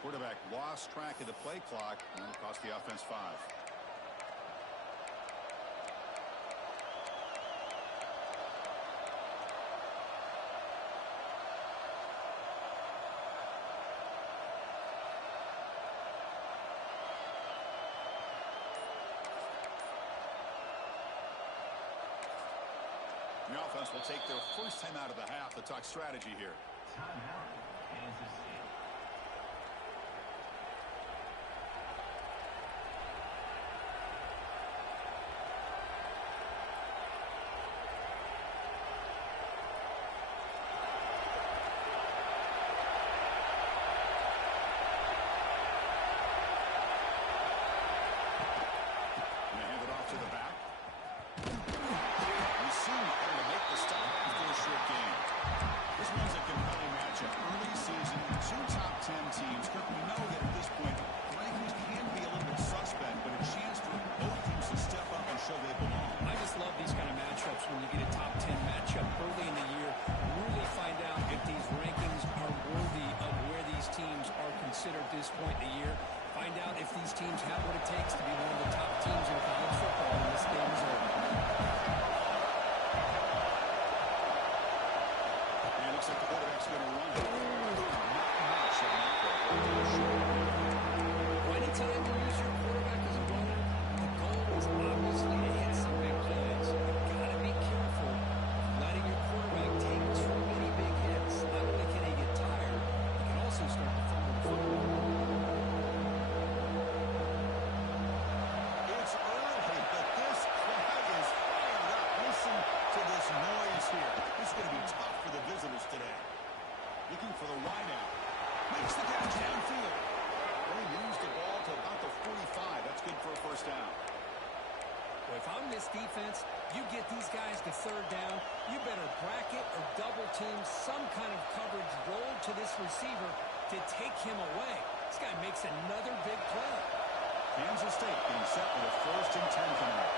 Quarterback lost track of the play clock, and it cost the offense 5. The offense will take their first time out of the half to talk strategy here. Timeout, Kansas City. When you get a top 10 matchup early in the year, really find out if these rankings are worthy of where these teams are considered at this point in the year. Find out if these teams have what it takes to be one of the top teams in college football when this game is over. And it looks like the quarterback's going to run it. Anytime you use your quarterback as a runner, the goal is obviously to hit some big plays. Letting your quarterback take too many big hits. Not only can he get tired, he can also start to fumble the football. It's early, but this crowd is fired up. Listen to this noise here. This is going to be tough for the visitors today. Looking for the wideout. Makes the catch downfield. They moves the ball to about the 45. That's good for a first down. Well, if I'm this defense, you get these guys to third down, you better bracket or double team some kind of coverage roll to this receiver to take him away. This guy makes another big play. Kansas State being set with a 1st and 10 coming up.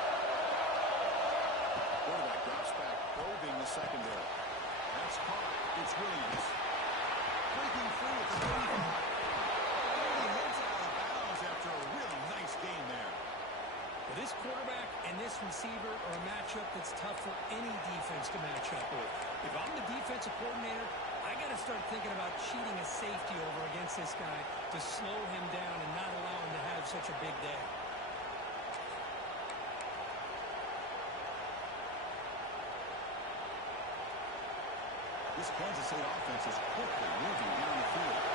Quarterback drops back, probing the secondary. That's caught. It's Williams. Breaking free at the 35. He heads out of bounds after a really nice game there. Well, this quarterback and this receiver are a matchup that's tough for any defense to match up with. If I'm the defensive coordinator, I got to start thinking about cheating a safety over against this guy to slow him down and not allow him to have such a big day. This Kansas State offense is quickly moving down the field.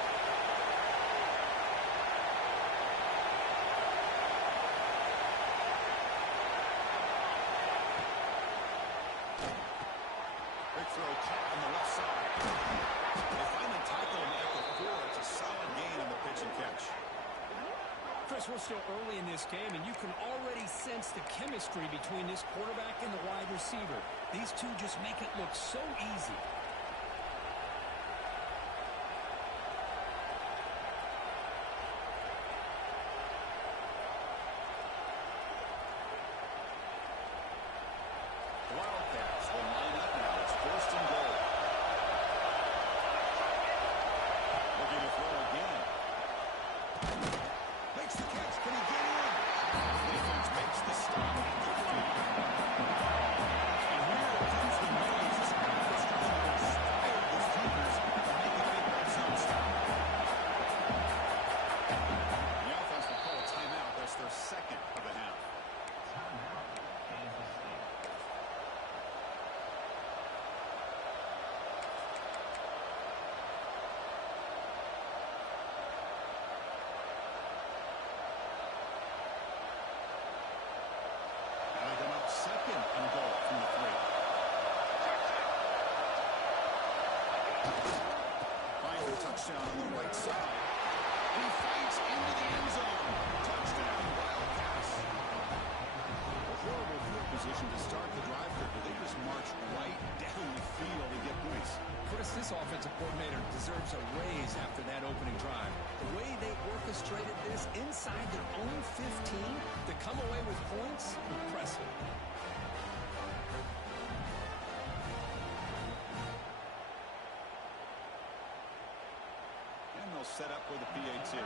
Throw caught on the left side. They finally tackle him at the 4. It's a solid gain on the pitch and catch. Chris, we're still early in this game, and you can already sense the chemistry between this quarterback and the wide receiver. These two just make it look so easy. Wildcats will line up now. It's 1st and goal. Looking to throw again. Makes the catch. Can he get in? Defense makes the stop at the 3. And here comes the noise. This crowd is trying to inspire these defenders to make a big red zone stop. The offense will call a timeout. That's their 2nd of the half. Timeout, Kansas State. Touchdown on the right side. And he fights into the end zone. Touchdown, Wildcats. A horrible field position to start the drive here, but they just march right down the field to get points. Chris, this offensive coordinator deserves a raise after that opening drive. The way they orchestrated this inside their own 15 to come away with points, impressive. Set up with the BAT.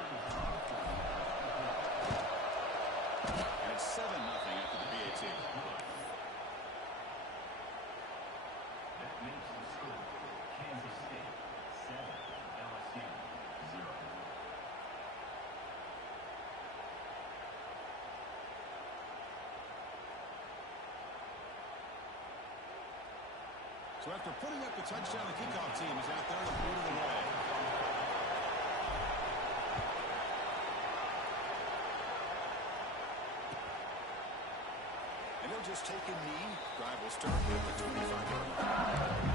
And it's 7-0 after the BAT. That makes the score Kansas State 7, LSU 0. So after putting up the touchdown, the kickoff team is out there to boot it away. And they'll just take a knee. Drive will start at the 25-yard line.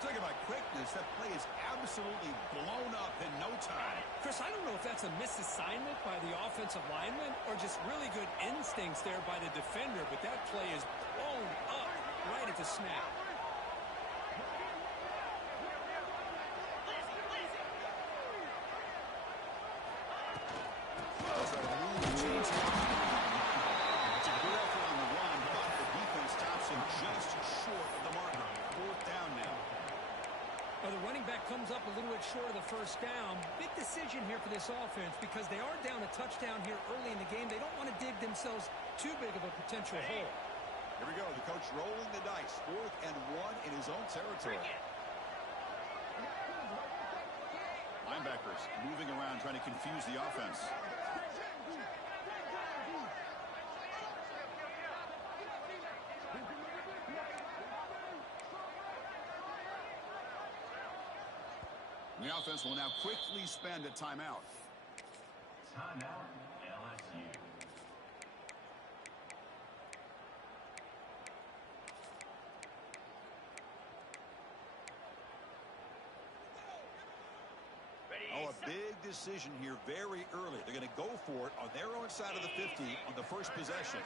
Talking about quickness, that play is absolutely blown up in no time. Chris, I don't know if that's a misassignment by the offensive lineman or just really good instincts there by the defender, but that play is blown up right at the snap. It's a good effort on the run, but the defense stops him just short of the marker. 4th down now. Well, the running back comes up a little bit short of the first down. Big decision here for this offense because they are down a touchdown here early in the game. They don't want to dig themselves too big of a potential hole. Here we go. The coach rolling the dice. 4th and 1 in his own territory. Linebackers moving around trying to confuse the offense. The offense will now quickly spend a timeout. Timeout, LSU. Oh, a big decision here very early. They're going to go for it on their own side of the 50 on the first possession.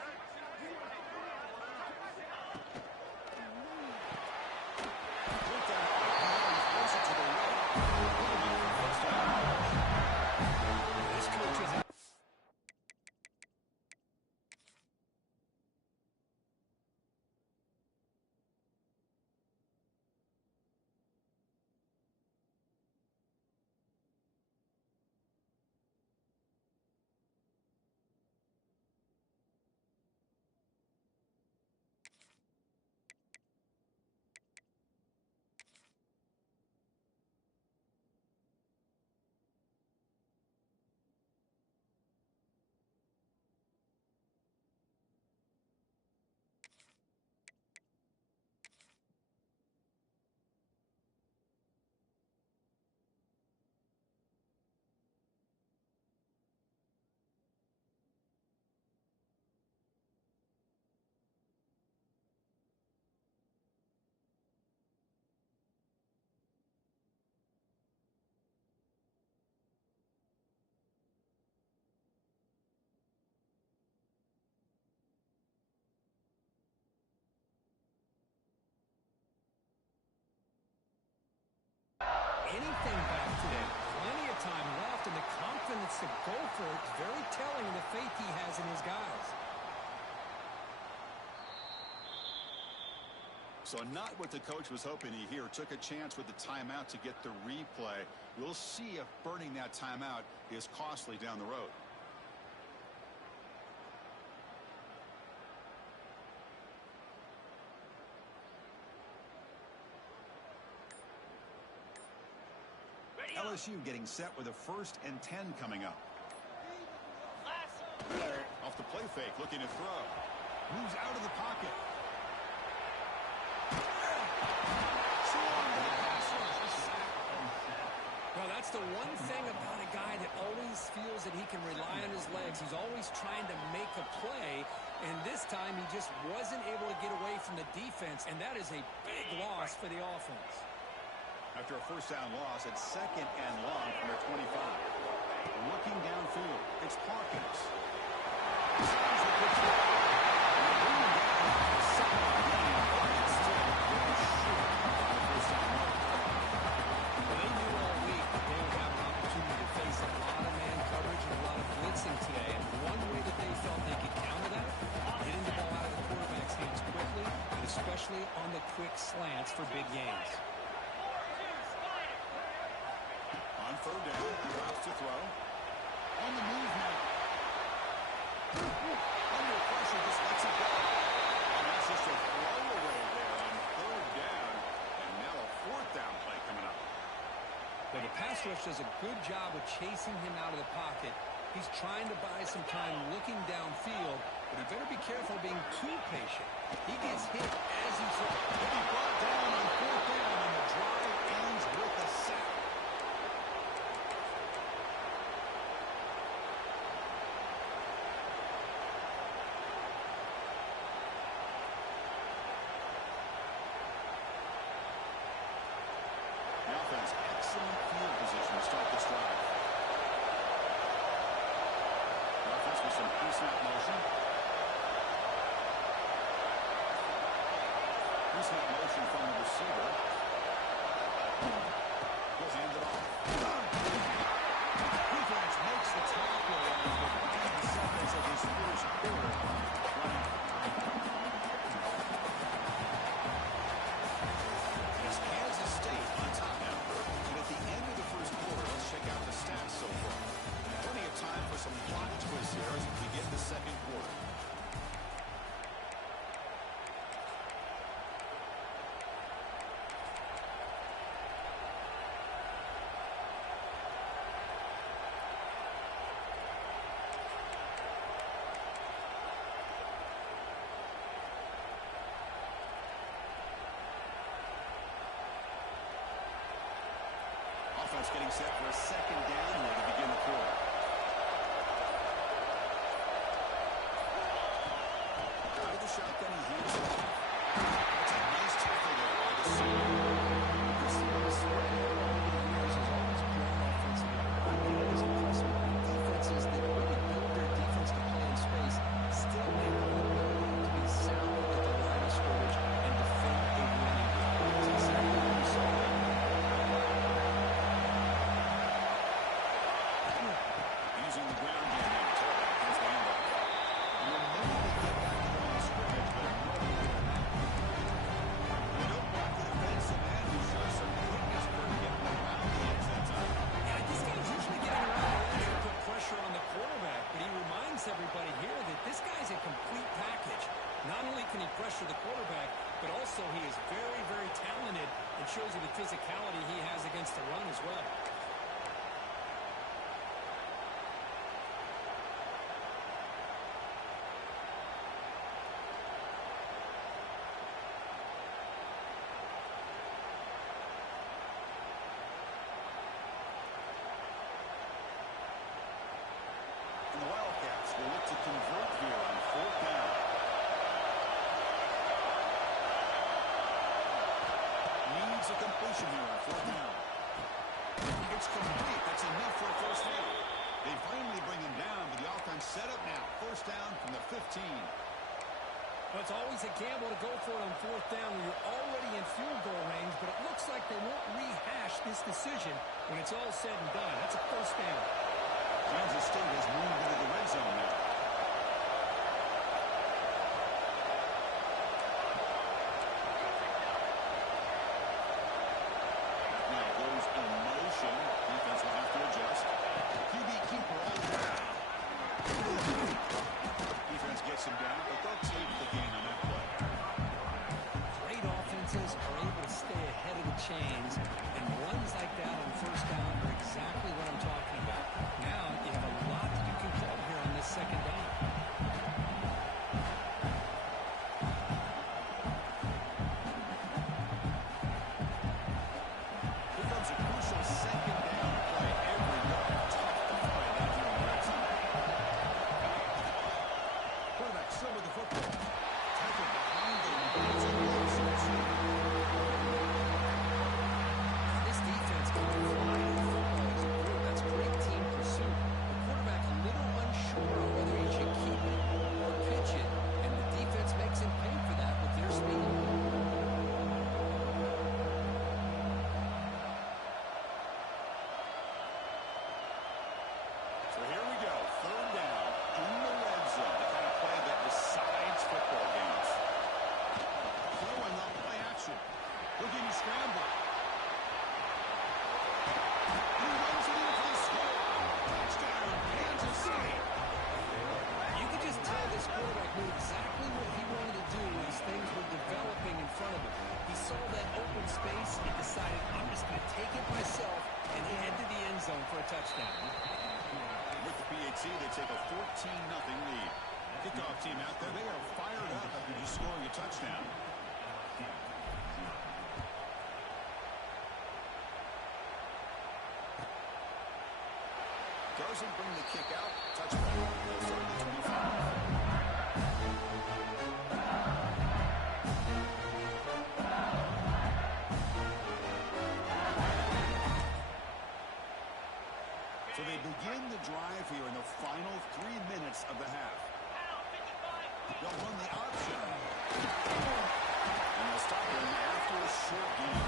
Anything back today. Plenty of time left, and the confidence to go for it is very telling of the faith he has in his guys. So not what the coach was hoping to hear. Took a chance with the timeout to get the replay. We'll see if burning that timeout is costly down the road. LSU getting set with a 1st and 10 coming up. Off the play fake, looking to throw. Moves out of the pocket. Well, that's the one thing about a guy that always feels that he can rely on his legs. He's always trying to make a play, and this time he just wasn't able to get away from the defense, and that is a big loss for the offense. After a first down loss, it's 2nd and long from their 25. Looking downfield, it's Hawkins. They knew all week that they would have an opportunity to face a lot of man coverage and a lot of blitzing today, and one way that they felt they could counter that, getting the ball out of the quarterback's hands quickly, and especially on the quick slants for big gains. On 3rd down, drops to throw. On the move now. Under pressure, just lets it go. And that's just a throwaway there on 3rd down. And now a 4th down play coming up. Well, the pass rush does a good job of chasing him out of the pocket. He's trying to buy some time looking downfield, but he better be careful being too patient. He gets hit as he throws. He'll be brought down on 4th down, and the drive ends with a sack. The offense, excellent field position to start this drive. The offense with some pre-snap motion. Pre-snap motion from the receiver. He'll hand it off. Defense makes the tackle in the final seconds of this first quarter. It's Kansas State on top now. And at the end of the first quarter, let's check out the stats so far. Plenty of time for some plot twists here as we begin the second quarter. Offense getting set for a 2nd down here to begin the quarter. Out of the shotgun, he hands it off. That's a nice tackle there by the center. This years has always been offensively. That is impressive. Defenses that really build their defense to play in space still may have the ability to be sound at the line of scrimmage and defend a winning game. That's exactly what we saw there. Using the ground game now. Tailback has the handoff. And the moment they get back to the line of scrimmage, they're nowhere near that. They don't want the defensive end who shows some quickness for getting around the edge that time. Yeah, this guy's usually getting around the edge to put pressure on the quarterback, but he reminds everybody here that this guy's a complete package. Not only can he pressure the quarterback, but also he is very, very talented and shows you the physicality he has against the run as well. And the Wildcats will look to convert here on 4th down. Needs a completion here on 4th down. It's complete. That's enough for a first down. They finally bring him down, but the offense set up now. First down from the 15. Well, it's always a gamble to go for it on 4th down when you're already in field goal range, but it looks like they won't rehash this decision when it's all said and done. That's a first down. Kansas State has moved into the red zone now. Now goes in motion. Defense will have to adjust. QB keeper all the way. Defense gets him down, but they'll take the gain on that play. Great offenses are able to stay ahead of the chains, and runs like that on first down are exactly what I'm talking about. Now you have a lot that you can call here on this 2nd down. Here comes a crucial 2nd down play. touchdown. With the BAT, they take a 14-0 lead. Kickoff team out there, they are fired up after just scoring a touchdown. Doesn't bring the kick out. Touchback. They'll start at the 25. So they begin the drive here in the final 3 minutes of the half. They'll run the option. And they'll stop him after a short game.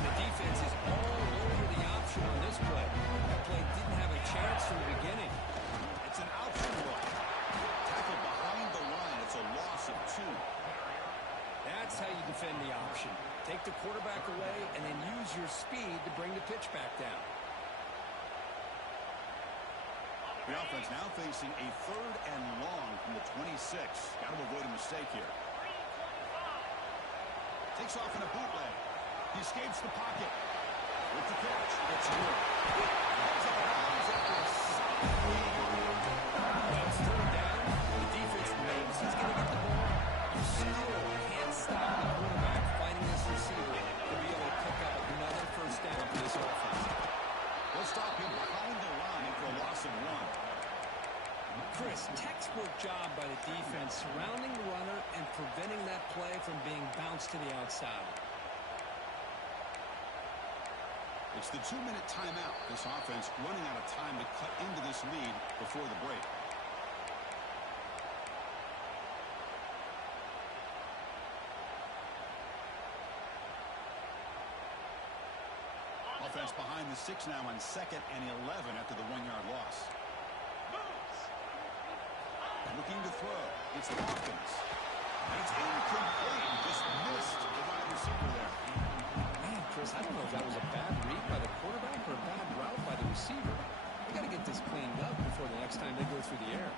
And the defense is all over the option on this play. That play didn't have a chance from the beginning. It's an option look. Tackle behind the line. It's a loss of 2. That's how you defend the option. Take the quarterback away and then use your speed to bring the pitch back down. The offense now facing a 3rd and long from the 26. Got to avoid a mistake here. Takes off in a bootleg. He escapes the pocket. With the catch, it's good. It's 3rd down. The defense knows he's going to get the ball. You still can't stop the quarterback finding this receiver to be able to pick up another 1st down for this offense. They'll stop him behind the line for a loss of 1. Chris, textbook job by the defense surrounding the runner and preventing that play from being bounced to the outside. It's the 2-minute timeout. This offense running out of time to cut into this lead before the break. Offense behind the 6 now on 2nd and 11 after the 1-yard loss. Looking to throw. It's Hawkins. And it's incomplete. Just missed the wide receiver there. Man, Chris, I don't know if that was a bad read by the quarterback or a bad route by the receiver. They got to get this cleaned up before the next time they go through the air.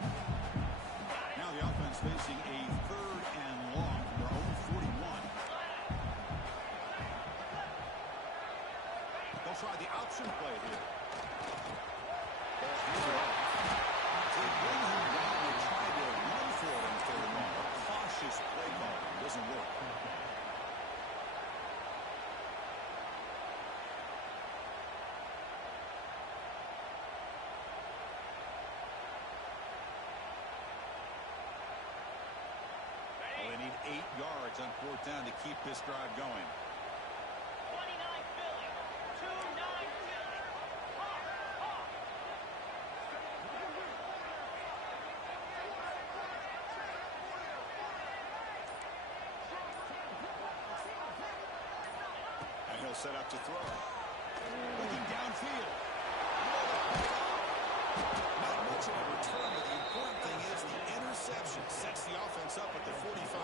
Now the offense facing a 3rd and long from their own 41. They'll try the option play here. Ball handed off. They bring him down and try to run for it on 3rd and long. A cautious play call doesn't work. Well, they need 8 yards on 4th down to keep this drive going. 29 Philly. 2-9 Philly. And he'll set up to throw. Looking downfield. Not much of a return, but the important thing is the interception sets the offense up at the 45.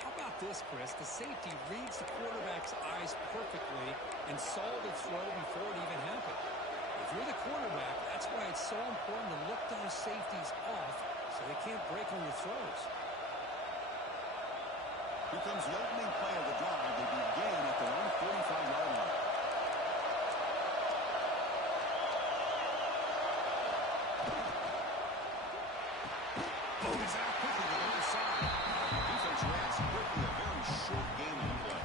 How about this, Chris? The safety reads the quarterback's eyes perfectly and saw the throw before it even happened. If you're the quarterback, that's why it's so important to look those safeties off so they can't break on the throws. Here comes the opening play of the drive. They begin at their own 45-yard line. Oh, he's out quickly to the other side. Defense reacts quickly. A very short game on the play.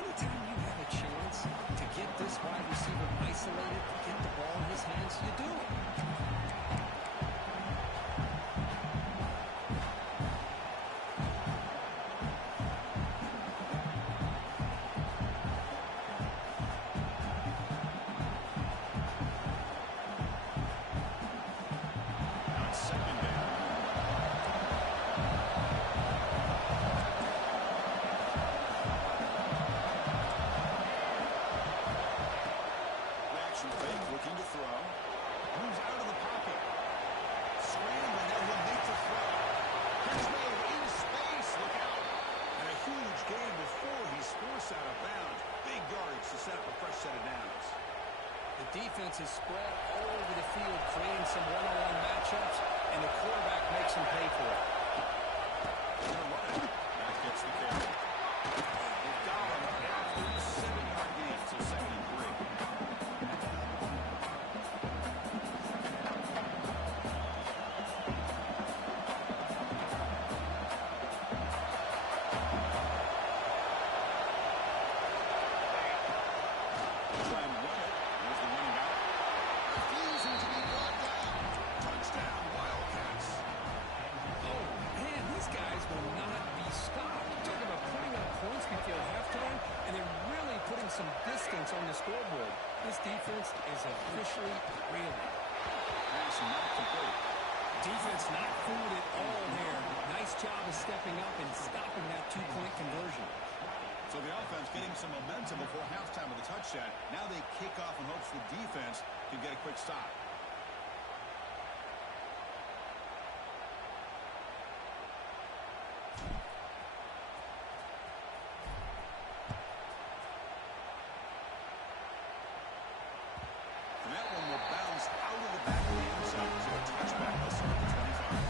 Anytime you have a chance to get this wide receiver isolated, get the ball in his hands, you do it. On 2nd down. Reaction fake, looking to throw. Moves out of the pocket. Scrambling, now he'll make the throw. Catch made in space, look out. And a huge gain before he's forced out of bounds. Big yards to set up a fresh set of downs. The defense is spread all over the field, creating some one-on-one matchups, and the quarterback makes them pay for it. They're running. That gets the carry. They've got him after the 7-yard gain, so 2nd and 3. the scoreboard. This defense is officially reeling. Pass not complete. Defense not fooled at all there. Nice job of stepping up and stopping that two-point conversion. So the offense getting some momentum before halftime with a touchdown. Now they kick off in hopes the defense can get a quick stop. And that one will bounce out of the back of the end zone. So a touchback will start at 25.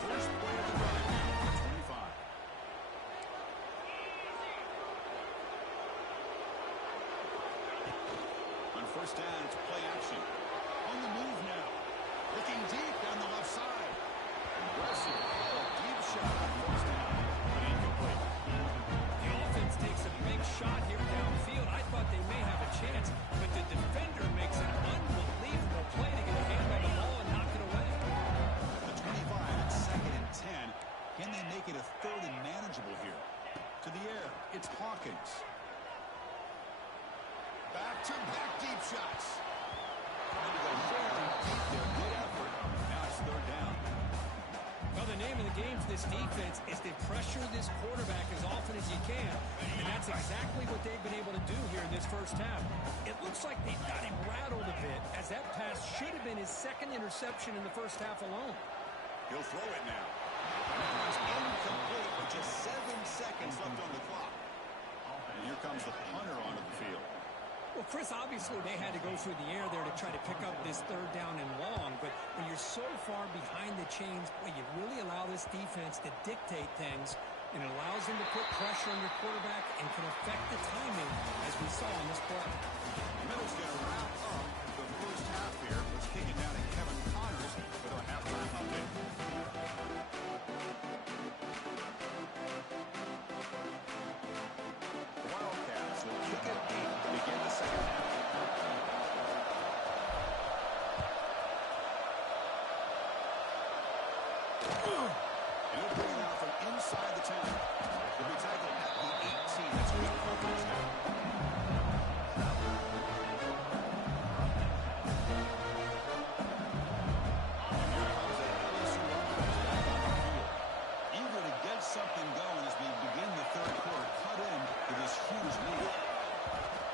First play of the drive now, 25. On first down, it's play action. On the move now. Looking deep down the left side. Aggressive. A deep shot on first down. But incomplete. The offense takes a big shot here downfield. I thought they may have a chance, but the defender makes an unbelievable play to get a hand on the ball and knock it away. The 25, it's 2nd and 10. Can they make it a 3rd and manageable here? To the air, it's Hawkins. Back-to-back deep shots. Trying to go fairly deep there. Good effort. Now it's 3rd down. Well, the name of the game for this defense is to pressure this quarterback as often as you can, and that's exactly what they've been able to do here in this first half. It looks like they've got him rattled a bit, as that pass should have been his 2nd interception in the first half alone. He'll throw it now. It's incomplete with just 7 seconds left on the clock. And here comes the punter onto the field. Well, Chris, obviously they had to go through the air there to try to pick up this 3rd down and long, but when you're so far behind the chains, boy, you really allow this defense to dictate things, and it allows them to put pressure on your quarterback and can affect the timing, as we saw in this play. Middle's going to wrap up the first half here. Let's kick it down to Kevin Connors with our halftime update. The Wildcats will kick it deep to begin the second half. And he'll bring it out from inside the 10. He'll be tackled at the 18. That's good for a touchdown. Eager to get something going as we begin the 3rd quarter. Cut in to this huge lead.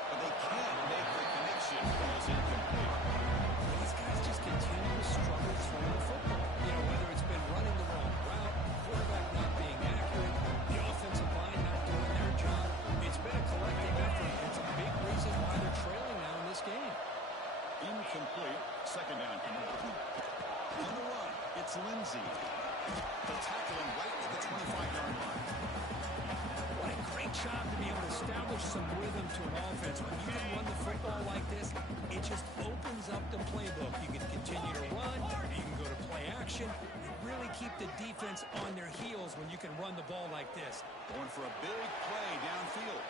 But they can't make the connection. It's incomplete. These guys just continue to struggle throwing the football. You know, whether it's been running the wrong route, quarterback not being accurate, the offensive line not doing their job. It's been a collective effort. It's a big reason why they're trailing now in this game. Incomplete. 2nd down coming up. On the run, it's Lindsey. They'll tackle him right at the 25-yard line. What a great job to be able to establish some rhythm to an offense. When you can run the football like this, it just opens up the playbook. You can continue to run, you can go to play action, and really keep the defense on their heels when you can run the ball like this. Going for a big play downfield.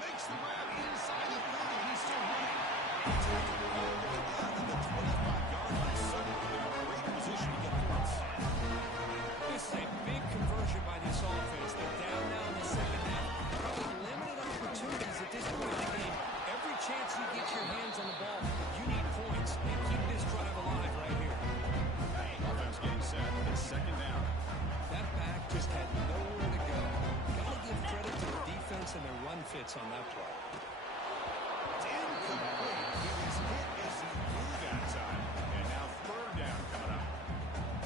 Makes the grab inside the 30. He's still running. Tackle all the way down to the 25-yard line. Suddenly in a great position to get points. This is a big conversion by this offense. They're down now in the second half. Probably limited opportunities at this point in the game. Every chance you get your hands on the ball, you need points. And keep this drive alive right here. Offense getting set. It's 2nd down. That back just had nowhere to go. Got to give credit to the defense and their run fits on that play. It's incomplete. He was hit as he threw that time. And now 3rd down coming up.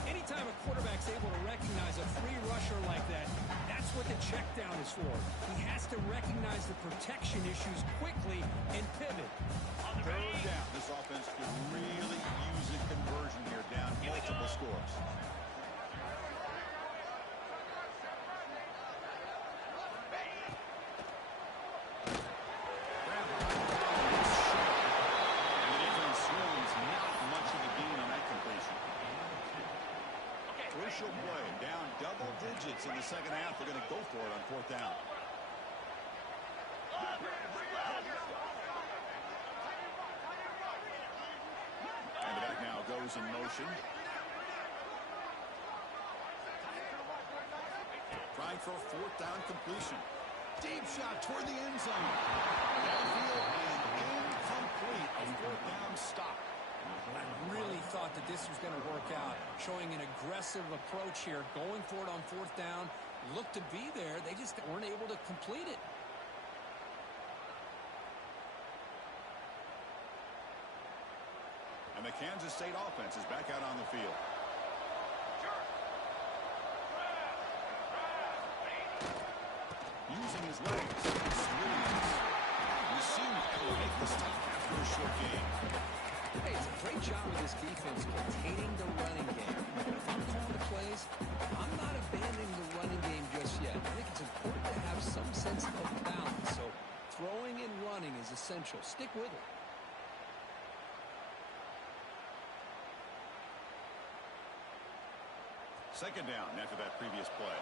Anytime a quarterback's able to recognize a free rusher like that, that's what the check down is for. He has to recognize the protection issues quickly and pivot. 3rd down. This offense could really use a conversion here, down multiple scores. Crucial play, down double digits in the second half. They're going to go for it on 4th down. And the back now goes in motion. trying for a fourth down completion. Deep shot toward the end zone. Downfield and incomplete. A fourth down stop. I really thought that this was going to work out, showing an aggressive approach here, going for it on fourth down. Looked to be there. They just weren't able to complete it. And the Kansas State offense is back out on the field. Using his legs, you seem to make the stop after a short game. Hey, it's a great job of this defense containing the running game. But if I'm calling the plays, I'm not abandoning the running game just yet. I think it's important to have some sense of balance. So throwing and running is essential. Stick with it. Second down after that previous play.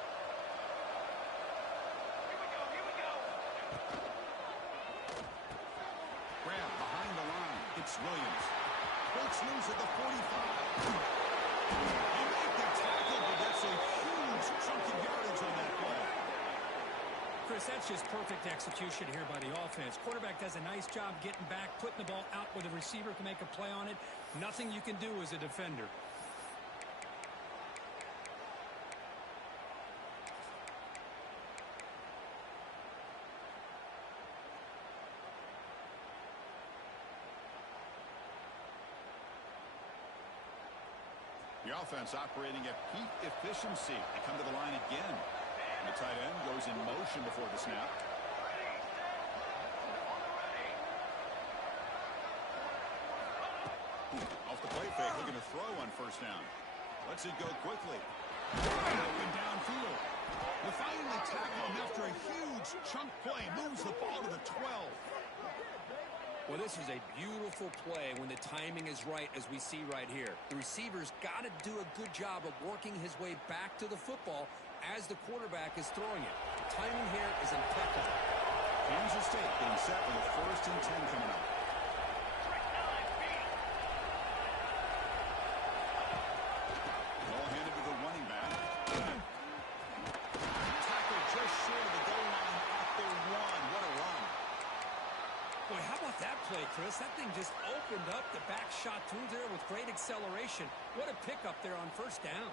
Grab behind the line. It's Williams. Breaks loose at the 45. He made the tackle, but that's a huge chunk of yardage on that play. Chris, that's just perfect execution here by the offense. Quarterback does a nice job getting back, putting the ball out where the receiver can make a play on it. Nothing you can do as a defender. The offense operating at peak efficiency. They come to the line again. And the tight end goes in motion before the snap. Off the play fake, looking to throw on first down. Lets it go quickly. Open downfield. They finally tackle him after a huge chunk play. Moves the ball to the 12. Well, this is a beautiful play when the timing is right, as we see right here. The receiver's got to do a good job of working his way back to the football as the quarterback is throwing it. The timing here is impeccable. Kansas State being set with a 1st and 10 coming up. Ball handed to the running back. Tackle just short of the goal line at the 1. What a run. Boy, how about that play, Chris? That thing just opened up. The back shot through there with great acceleration. What a pickup there on first down.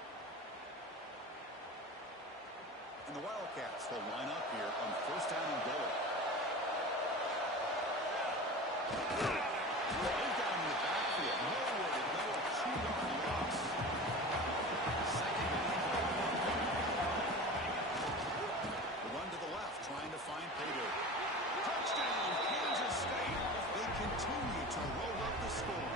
And the Wildcats will line up here on first down and goal. Right down in the backfield. Nowhere to go. A 2-yard loss. Second down. The run to the left, trying to find payday. Touchdown, Kansas State. They continue to roll up the score.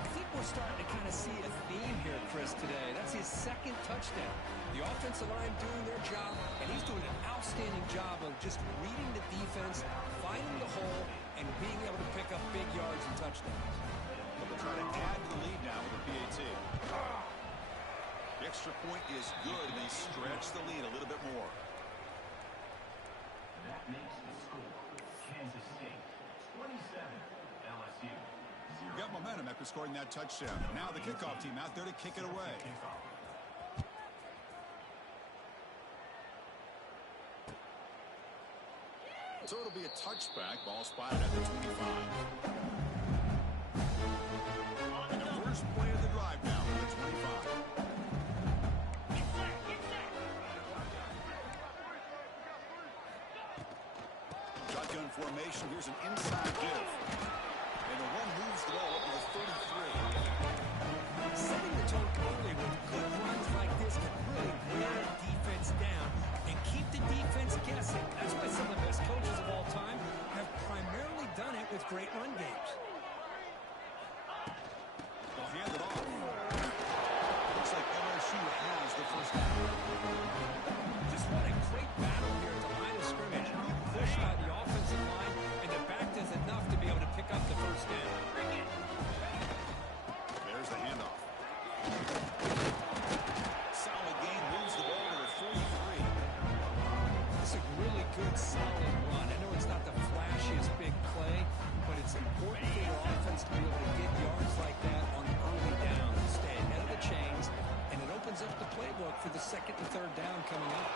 I think we're starting to kind of see a theme here, Chris, today. That's his 2nd touchdown. The offensive line doing their job, and he's doing an outstanding job of just reading the defense, finding the hole, and being able to pick up big yards and touchdowns. But they'll try to add to the lead now with the PAT. The extra point is good, and they stretch the lead a little bit more. That makes the score Kansas State 27, LSU 0. Got momentum after scoring that touchdown. Now the kickoff team out there to kick it away. So it'll be a touchback. Ball spotted at the 25. And the first play of the drive now for the 25. Shotgun formation. Here's an inside give. And the one moves the ball up to the 33. Setting the tone early with good runs like this can really wear a defense down and keep the defense guessing. That's why some of the best coaches of all time have primarily done it with great run games. They'll hand it off. Looks like LSU has the first down. Just what a great battle here at the line of scrimmage. Pushed by the offensive line, and the back does enough to be able to pick up the first down. There's the handoff. Solid game, moves the ball to the 43. It's a really good, solid run. I know it's not the flashiest big play, but it's important for your offense to be able to get yards like that on early down, to stay ahead of the chains, and it opens up the playbook for the 2nd and 3rd down coming up.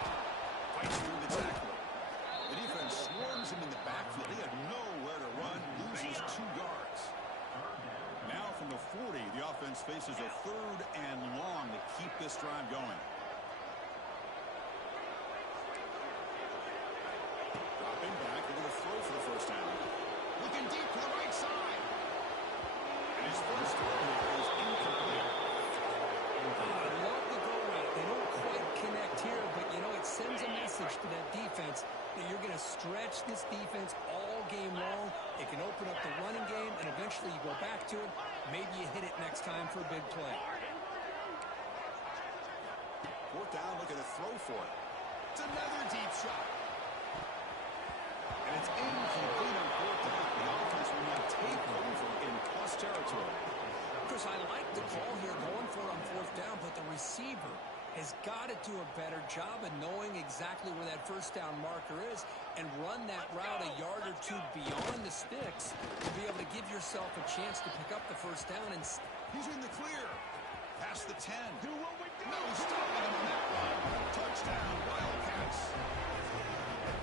This is a 3rd and long to keep this drive going. Dropping back, they're going to throw for the first down. Looking deep to the right side. And his first throw here is incomplete. I love the go route. They don't quite connect here, but, you know, it sends a message to that defense that you're going to stretch this defense all game long. It can open up the running game, and eventually you go back to it. Maybe you hit it next time for a big play. 4th down, looking to throw for it. It's another deep shot. And it's incomplete on 4th down. The offense will now take over in plus territory. Chris, I like the call here going for it on 4th down, but the receiver has got to do a better job of knowing exactly where that first down marker is and run that route a yard or two beyond the sticks to be able to give yourself a chance to pick up the first down. And he's in the clear. Past the 10. Do what we do. No stopping him on that run. Touchdown, Wildcats.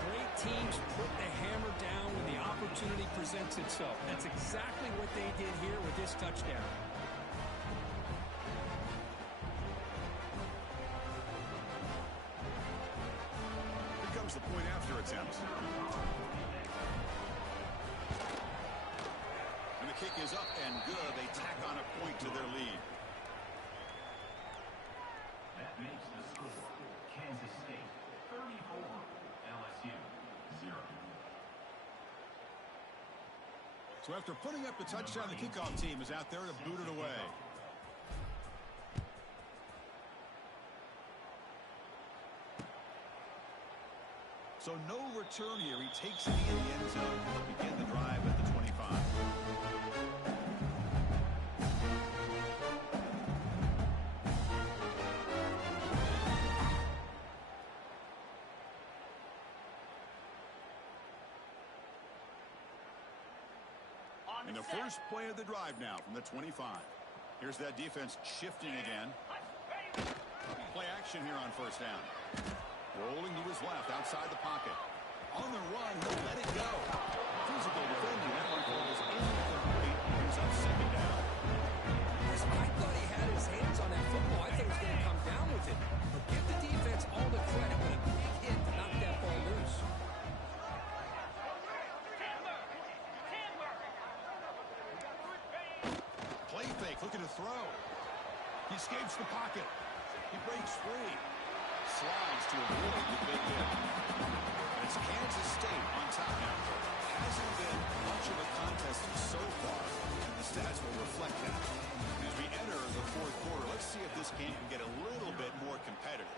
Great teams put the hammer down when the opportunity presents itself. That's exactly what they did here with this touchdown. Here comes the point after attempt. And the kick is up and good. They tack on a point to their lead. That makes the score Kansas State 34, LSU 0. So after putting up the touchdown, the kickoff team is out there to boot it away. So no return here. He takes it in the end zone to begin the drive at the 25. And the first play of the drive now from the 25. Here's that defense shifting again. Play action here on first down. Rolling to his left outside the pocket. On the run, he'll let it go. Physical defending. That one falls incomplete. He's up 2nd down. I thought he had his hands on that football. I thought he was going to come down with it. But give the defense all the credit with a big hit to knock that ball loose. Play fake, looking to throw. He escapes the pocket. He breaks free. Slides to avoid the big hit. And it's Kansas State on top now. Hasn't been much of a contest so far, and the stats will reflect that. As we enter the 4th quarter, let's see if this game can get a little bit more competitive.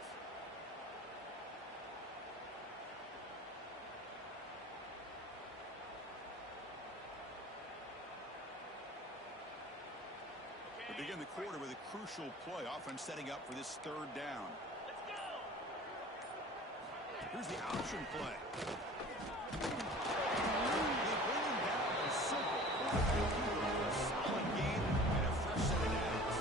We begin the quarter with a crucial play. Offense setting up for this 3rd down. Here's the option play. They bring him down a simple solid game and a fresh set of downs.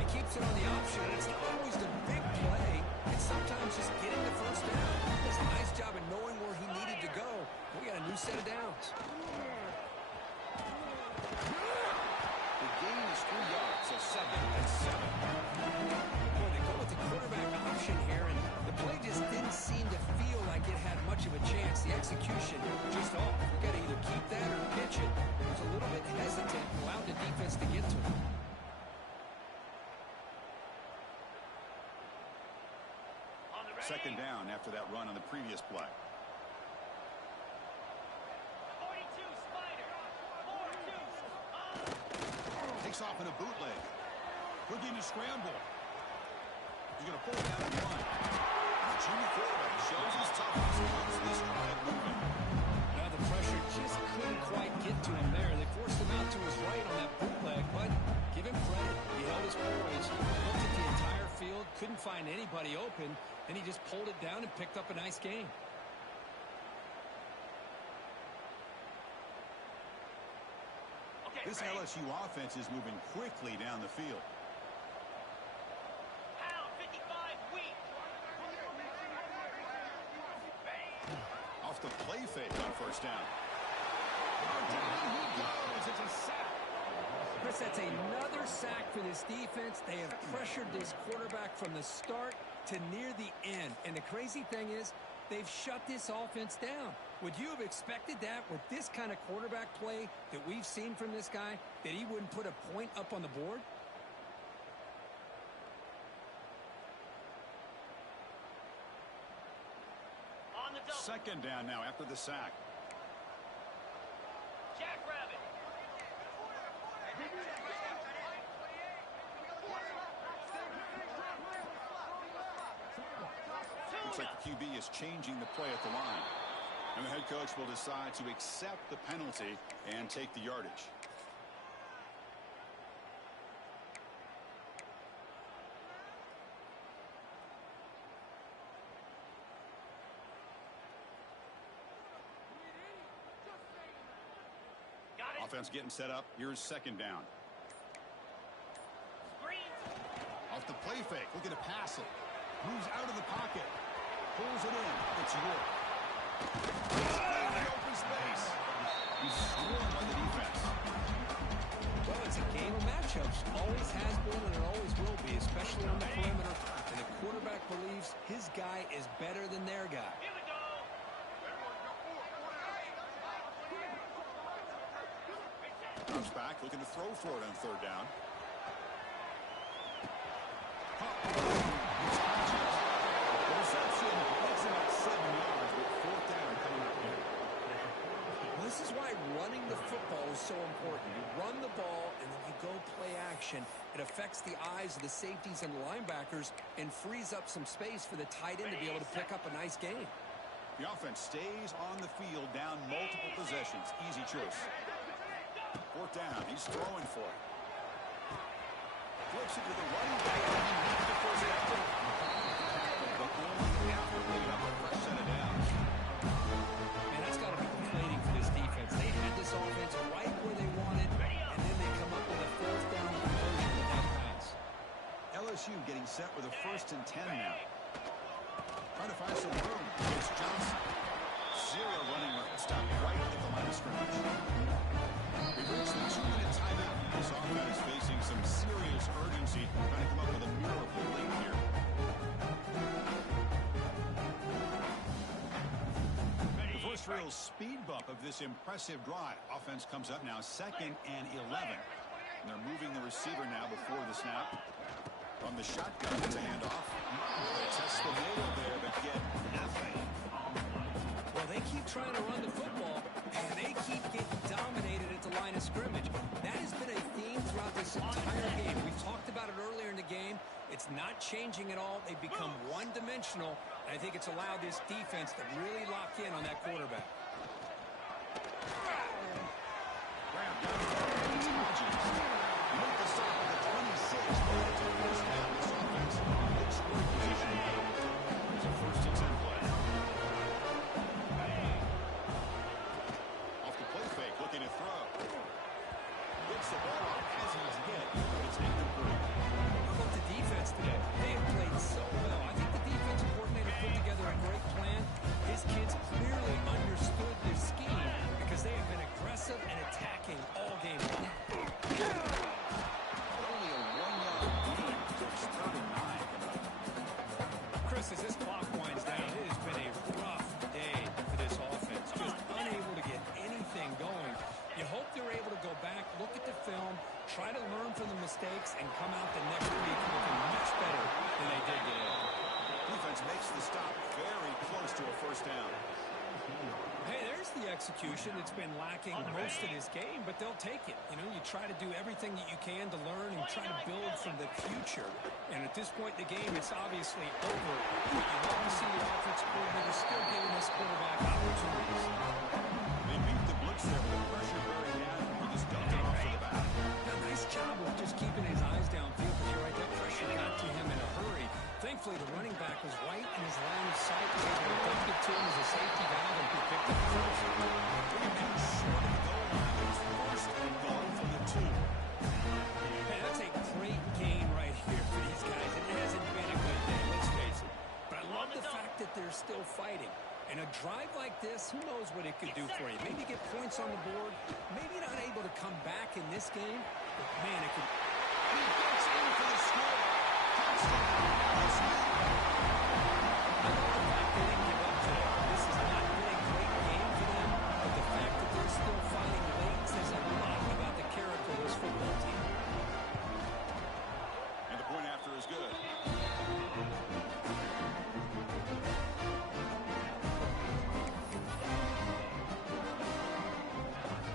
He keeps it on the option, and it's not always the big play. It's sometimes just getting the first down. Does a nice job of knowing where he needed to go. We got a new set of downs. The gain is 3 yards, so 2nd and 7. Boy, they go with the quarterback option here, and the play just didn't seem to feel like it had much of a chance. The execution just off. You got to either keep that or pitch it. It was a little bit hesitant, allowed the defense to get to it. Second down after that run on the previous play. 42 Spider. 42. Takes off in a bootleg. Looking to scramble. He's going to pull it down and run. The junior quarterback shows his toughness once this drive moving. Now the pressure just couldn't quite get to him there. They forced him out to his right on that bootleg, but give him credit. He held his poise, looked at the entire field, couldn't find anybody open, and he just pulled it down and picked up a nice gain. This LSU offense is moving quickly down the field. Pound 55 weak. Off the play fake on first down. Oh, down he goes. It's a sack. Chris, that's another sack for this defense. They have pressured this quarterback from the start to near the end. And the crazy thing is, they've shut this offense down. Would you have expected that with this kind of quarterback play that we've seen from this guy, that he wouldn't put a point up on the board? On the double. Second down now after the sack. Jackrabbit. Looks like the QB is changing the play at the line. And the head coach will decide to accept the penalty and take the yardage. Got it. Offense getting set up. Here's second down. Screens. Off the play fake. Looking to pass it. Moves out of the pocket. Pulls it in. It's York. Open space. He's swarmed by the defense. Well, it's a game of matchups. Always has been and it always will be, especially on the perimeter. And the quarterback believes his guy is better than their guy. Here we go. Comes back, looking to throw for it on third down. The reception makes him at 7 yards with fourth down coming up here. Well, this is why running the football is so important. You run the ball and then you go play action. It affects the eyes of the safeties and linebackers and frees up some space for the tight end to be able to pick up a nice game. The offense stays on the field down multiple possessions. Easy choice. Fourth down. He's throwing for it. Flips it to the running back. And he needs the first down. But only after picking up a fresh set of downs. Man, that's got to be deflating for this defense. They had this offense right where they wanted, and then they come up with a fourth down conversion with that pass. LSU getting set with a 1st and 10 now. Trying to find some room. It's Johnson. Zero running room. Stopped right at the line of scrimmage. We've reached the 2-minute timeout. This offense facing some serious urgency. Trying to come up with a miracle late here. The first real speed bump of this impressive drive. Offense comes up now 2nd and 11. And they're moving the receiver now before the snap. From the shotgun, it's a handoff. They test the middle there, but get nothing. Well, they keep trying to run the football, and they keep getting dominated at the line of scrimmage. That has been a theme throughout this entire game. We talked about it earlier in the game. It's not changing at all. They've become one-dimensional, and I think it's allowed this defense to really lock in on that quarterback. Grab down the Hodges. Make the stop at the 26. But to first down, this offense looks good position. It's a 1st and 10 play. Off the play fake, looking to throw. Gets the ball off as he's hit, but it's incomplete. How about the defense today? They have played so well. I think the defensive coordinator put together a great plan. His kids clearly understood this scheme because they have been aggressive and attacking all game long. Only a 1-yard gain. It's 3rd and 9. Chris, as this clock winds down, it has been a rough day for this offense. Just unable to get anything going. You hope they're able to go back, look at the film, try to learn from the mistakes, and come out the next week looking much better than they did today. Defense makes the stop very close to a 1st down. Hey, there's the execution that's been lacking most of this game, but they'll take it. You know, you try to do everything that you can to learn and try to build from the future. And at this point in the game, it's obviously over. But you love to see the offensive coordinator still giving this quarterback opportunities. They beat the blitz there with the pressure bearing down. He just dumped it off to the back. Now, nice job of just keeping his eyes downfield, because you're right, that pressure got to him in a hurry. Thankfully, the running back was right in his line of sight, was able to dump it to him as a safety valve, and he picked up the first. 3 men short of the goal line. It's 1st and goal from the 2. Hey, that's a great gain right here for these guys. It hasn't been a good day, let's face it. But I love the fact that they're still fighting. And a drive like this, who knows what it could do for you. Maybe get points on the board. Maybe not able to come back in this game. But, man, it could... He gets in for the score. Touchdown. I love the fact they didn't give up today. This has not been a great game for them, but the fact that they're still fighting late says a lot about the character of this football team. And the point after is good.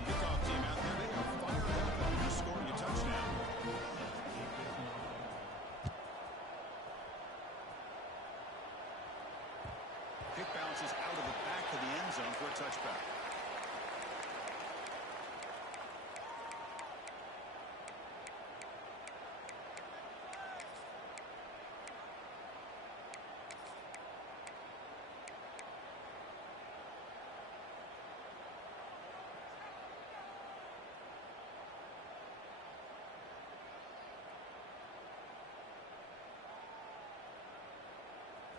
Kickoff team out there. They are fired up and they're scoring a touchdown. Kick bounces out of the back of the end zone for a touchback.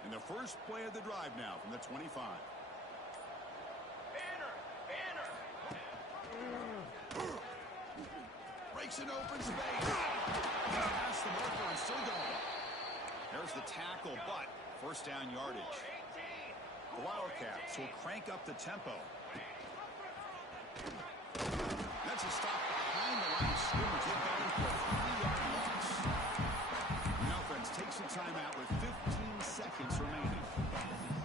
And the first play of the drive now from the 25. Breaks an open space. Past the marker and still going. There's the tackle, but first down yardage. The Wildcats will crank up the tempo. That's a stop behind the line of scrimmage. They're going for a 3-yard loss. The offense takes a timeout with 15 seconds remaining.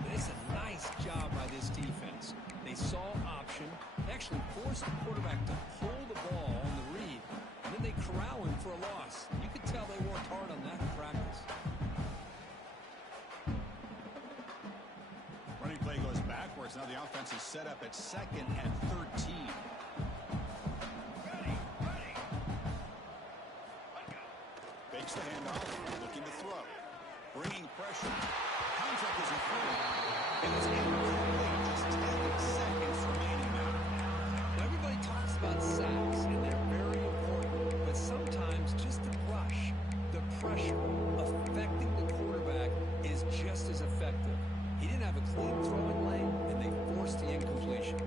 But it's a nice job by this defense. They saw option, actually forced the quarterback to pull the ball on the read, and then they corral him for a loss. You could tell they worked hard on that in practice. Running play goes backwards. Now the offense is set up at 2nd and 13. Fakes the handoff, looking to throw. Bringing pressure. Contract is in front. And it's incomplete. Just 10 seconds remaining now. Everybody talks about sacks, and they're very important. But sometimes just the rush, the pressure, affecting the quarterback is just as effective. He didn't have a clean throwing lane, and they forced the incompletion.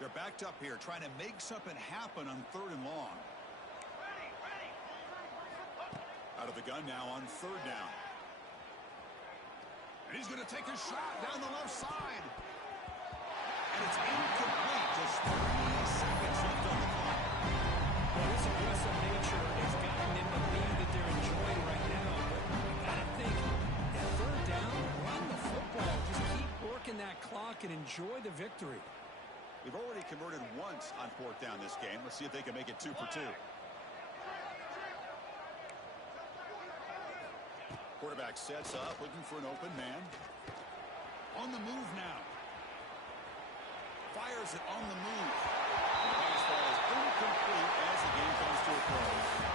They're backed up here, trying to make something happen on 3rd and long. Out of the gun now on 3rd down. And he's going to take a shot down the left side. And it's incomplete. Just 3 seconds left on the clock. Well, this aggressive nature has gotten them the lead that they're enjoying right now. But you got to think, at 3rd down, run the football. Just keep working that clock and enjoy the victory. They've already converted once on 4th down this game. Let's see if they can make it 2 for 2. Quarterback sets up, looking for an open man. On the move now. Fires it on the move. The pass ball is incomplete as the game comes to a close.